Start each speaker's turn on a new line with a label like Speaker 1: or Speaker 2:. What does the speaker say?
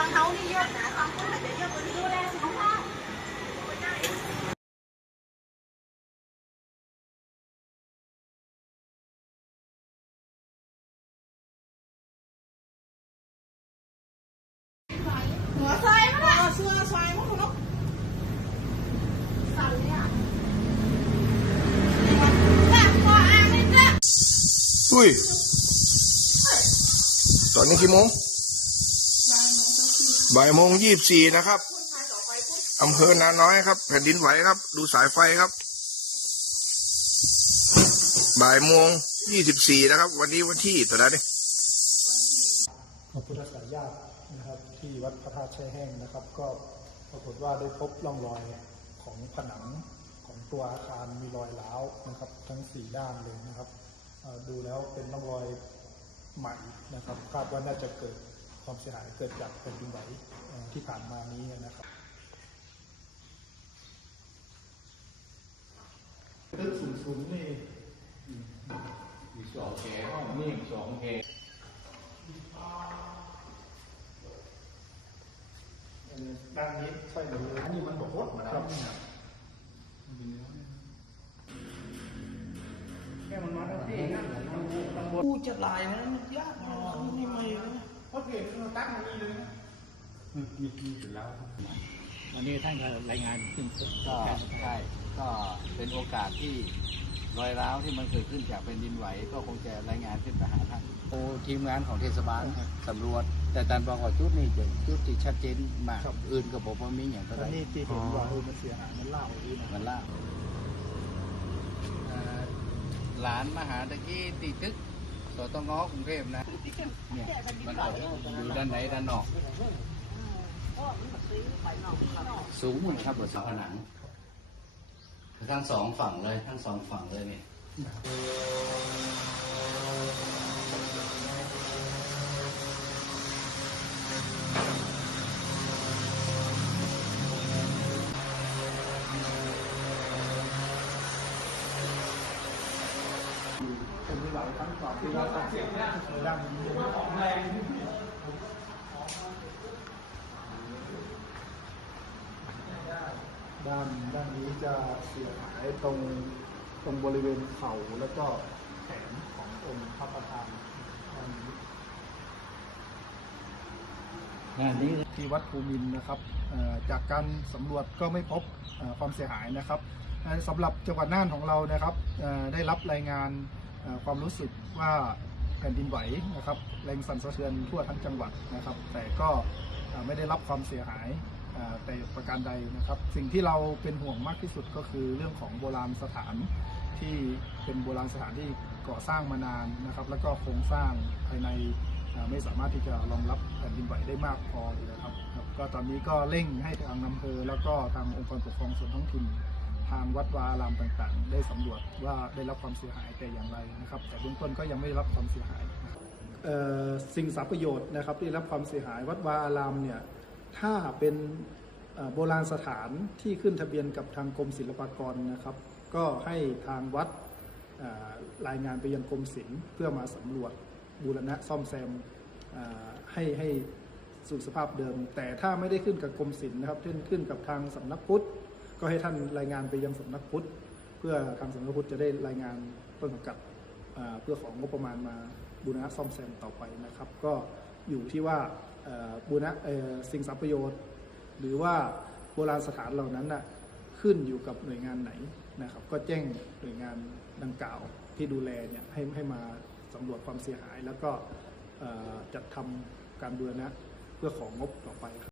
Speaker 1: ฟังเขานี่เยอะนะฟังเขาอาจจะเยอะกว่าที่ดูแลสุขภาพหัวซอยมั้งล่ะเสื้อซอยมั้งคุณลูกสั่นเลยอะแบบคออ่างเลยจ้ะ
Speaker 2: อุ้ยตอนนี้กี่โมง บ่ายโมงยี่สิบสี่นะครับอำเภอนาน้อยครับ แผ่นดินไหวครับ ดูสายไฟครับ บ่ายโมงยี่สิบสี่นะครับ วันนี้วันที่ตัวนั้นนี่
Speaker 3: พระพุทธสายญาตินะครับ ที่วัดพระธาตุแช่แห้งนะครับ ก็ปรากฏว่าได้พบร่องรอยของผนังของตัวอาคารมีรอยร้าวนะครับ ทั้งสี่ด้านเลยนะครับเอ่อดูแล้วเป็นร่องรอยใหม่นะครับ คาดว่าน่าจะเกิด ความเสียหายเกิดจากแผ่นดินไหวเอ่อที่ผ่านมานี้นะครับตึกสูงๆนี่
Speaker 4: มีสองแขนห้องนี่สองแขน
Speaker 3: เอ่อด้านนี้ใช่หรืออันนี้มันบอกว่าครับ
Speaker 1: กูจะลายนะมันยากนะมันไม่ไม่เลย
Speaker 4: มีมีอยู่แล้ว
Speaker 5: วันนี้ท่านก็รายงานขึ้น
Speaker 4: ก็ใช่ก็เป็นโอกาสที่รอยร้าวที่มันเกิดขึ้นจากแผ่นดินไหว ก็คงจะรายงานขึ้นไปหาท่านโอ้ทีมงานของเทศบาลสำรวจ แต่การบอกว่าจุดนี้จะจุดที่ชัดเจนมาก
Speaker 3: ครับ
Speaker 4: อื่นก็บอกว่ามีอย่างไร
Speaker 3: แล้วนี่ที่เห็นว่าเออมันเสียหายมันเล่าดีนะ
Speaker 4: มันล่าเอ่อหลานมาหาตะกี้ตีตึกสตงกรุงเทพนะเนี่ยมันออกอยู่ ด้านไหนด้านนอก สูงเหมือนครับบนเสาผนังทั้งสองฝั่งเลยทั้งสองฝั่งเลยเนี่ย
Speaker 3: เป็นหลายครั้งก่อนที่ว่าต้องเสียงดังของแรง ด้านด้านนี้จะเสียหายตรงตรงบริเวณเข่าแล้วก็แขนขององค์พระประธานด้านนี้
Speaker 4: งานนี้
Speaker 3: ที่วัดภูมินนะครับจากการสำรวจก็ไม่พบความเสียหายนะครับสำหรับจังหวัดน่านของเรานะครับได้รับรายงานความรู้สึกว่า แผ่นดินไหวนะครับแรงสั่นสะเทือนทั่วทั้งจังหวัดนะครับ แต่ก็ไม่ได้รับความเสียหายแต่ประการใดนะครับ สิ่งที่เราเป็นห่วงมากที่สุดก็คือเรื่องของโบราณสถานที่เป็นโบราณสถานที่ก่อสร้างมานานนะครับ แล้วก็โครงสร้างภายในไม่สามารถที่จะรองรับแผ่นดินไหวได้มากพออยู่นะครับ ก็ตอนนี้ก็เร่งให้ทางอำเภอแล้วก็ทางองค์กรปกครองส่วนท้องถิ่น ทางวัดวาอารามต่างๆ ได้สำรวจว่าได้รับความเสียหายแต่อย่างไรนะครับ แต่เบื้องต้นก็ยังไม่ได้รับความเสียหายสิ่งสาประโยชน์นะครับที่ได้รับความเสียหายวัดวาอารามเนี่ยถ้าเป็นโบราณสถานที่ขึ้นทะเบียนกับทางกรมศิลปากรนะครับ ก็ให้ทางวัดรายงานไปยังกรมศิลป์เพื่อมาสำรวจบูรณะซ่อมแซมให้ให้สู่สภาพเดิม แต่ถ้าไม่ได้ขึ้นกับกรมศิลป์นะครับเช่นขึ้นกับทางสำนักพุทธ ก็ให้ท่านรายงานไปยังสำนักพุทธ เพื่อทางสำนักพุทธจะได้รายงานต้นสังกัดเพื่อของงบประมาณมาบูรณะซ่อมแซมต่อไปนะครับ ก็อยู่ที่ว่าบูรณะสิ่งสัมประโยชน์ หรือว่าโบราณสถานเหล่านั้นน่ะขึ้นอยู่กับหน่วยงานไหนนะครับ ก็แจ้งหน่วยงานดังกล่าวที่ดูแลเนี่ยให้ให้มาสำรวจความเสียหาย แล้วก็จัดทำการบูรณะเพื่อของงบต่อไปครับ